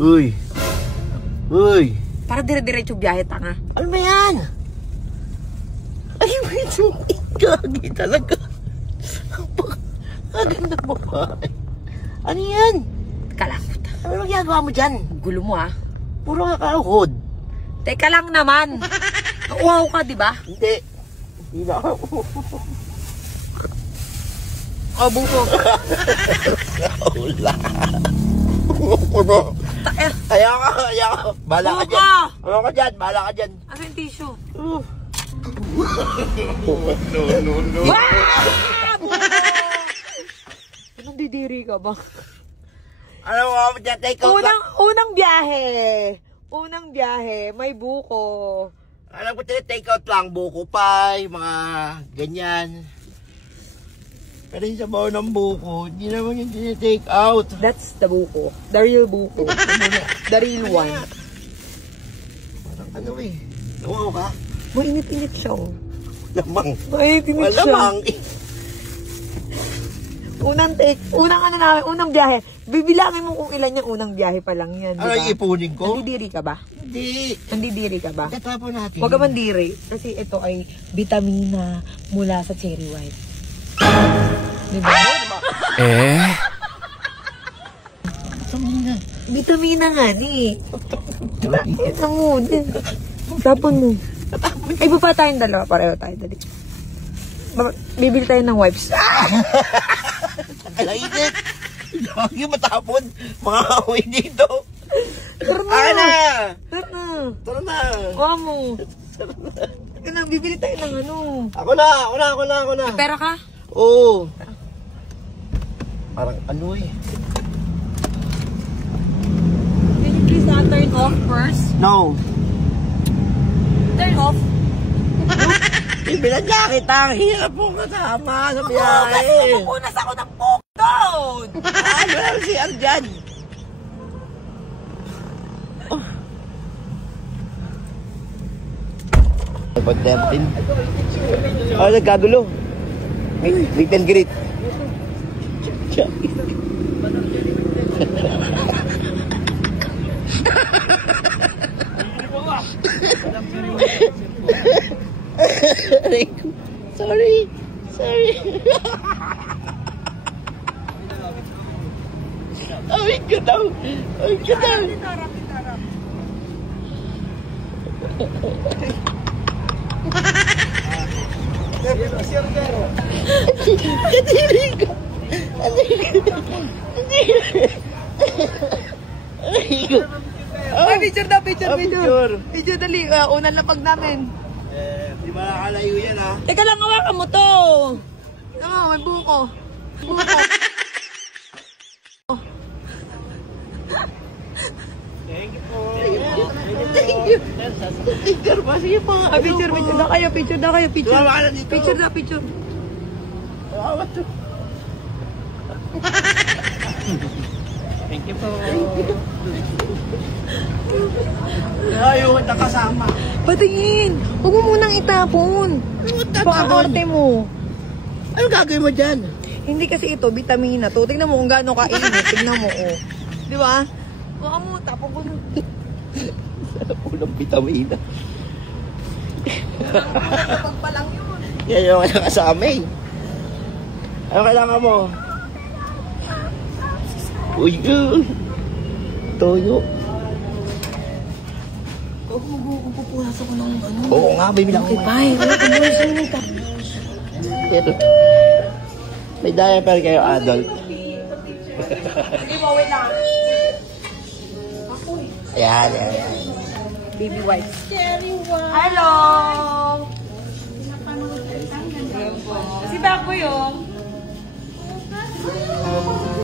Uy. Uy. Para dire-diretso biyahe, tanga. Ano ba yan? Ay, wait. Gagi talaga. Maganda mo ba? Ano yan? Teka lang. Ano magagawa mo dyan? Gulo mo, ha? Puro kakahod. Teka lang naman. Uhaw ka, di ba? Hindi. Hindi na ako. O, buko. Wala. Puno. Ayaw ka. Bahala ka dyan. Ayaw ka dyan. Bahala ka dyan. Ano yung tissue? No. Anong didiri ka ba? Ano mo dyan? Take out lang. Unang biyahe, may buko. Alam ko take out lang. Buko pie, mga ganyan. Pero yung sabaw ng buko, hindi naman yung take out. That's the buko. The real buko. The real one. Parang ano eh. Nawaw ka? Mainit-init siya, oh. Lamang. Mainit-init siya. Malamang. Unang biyahe. Bibilangin mo kung ilan yung unang biyahe pa lang yan, di ba? Ano, ipunin ko? Nandidiri ka ba? Hindi. Nandidiri ka ba? Katapon natin. Huwag ka mandiri. Kasi ito ay vitamina mula sa cherry white. Diba? Vitamina nga, ni. Ito mo, din. Tapon mo. Ay, baba tayong dalawa. Pareho tayo, dali. Bibili tayo ng wipes. Nakainit. Lagi matapon. Mga kahoy dito. Tara na. Akin na. Tara na. Tara na. Kuha mo. Tara na, bibili tayo ng ano. Ako na. Pera ka? Oo. Parang ano eh. Can you please turn off first? No. Turn off. Ibilan niya kita. Ang hirap po kasama sa biyahe. Kasi napupunas ako ng down. Ano lang si Arjan? Pag 13. Oh, nagkagulo. Meet and greet. Sorry. Awit ka daw. Kadiri ka. Picture na, picture. Picture, dali. Unang lapag namin. Di ba nakalayo yan, ha? Teka lang, hawakan mo to. May buko. Thank you po. Thank you. Picture pa. Sige pa. Picture na kayo. Tumawa ka na dito. Picture. Tumawa to. Thank you po. Ayaw kita kasama. Patingin. Huwag mo munang itapon. Paka-arte mo. Ano gagawin mo dyan? Hindi kasi ito, vitamina to. Tingnan mo kung gaano kainit. Tingnan mo, oh. Di ba? Baka mo, tapon ko na. Ulang vitamina. Kapag pa lang yun. Yan yung kasama eh. Ano kailangan mo? Uy, toyo. Kung pupulas ako ng ano. Oo nga, baby lang. Okay, bye. Wala ka mo sa minita. Ito. May diaper kayo, adult. Hindi mo, wait lang. Ayan. Baby wipes. Hello!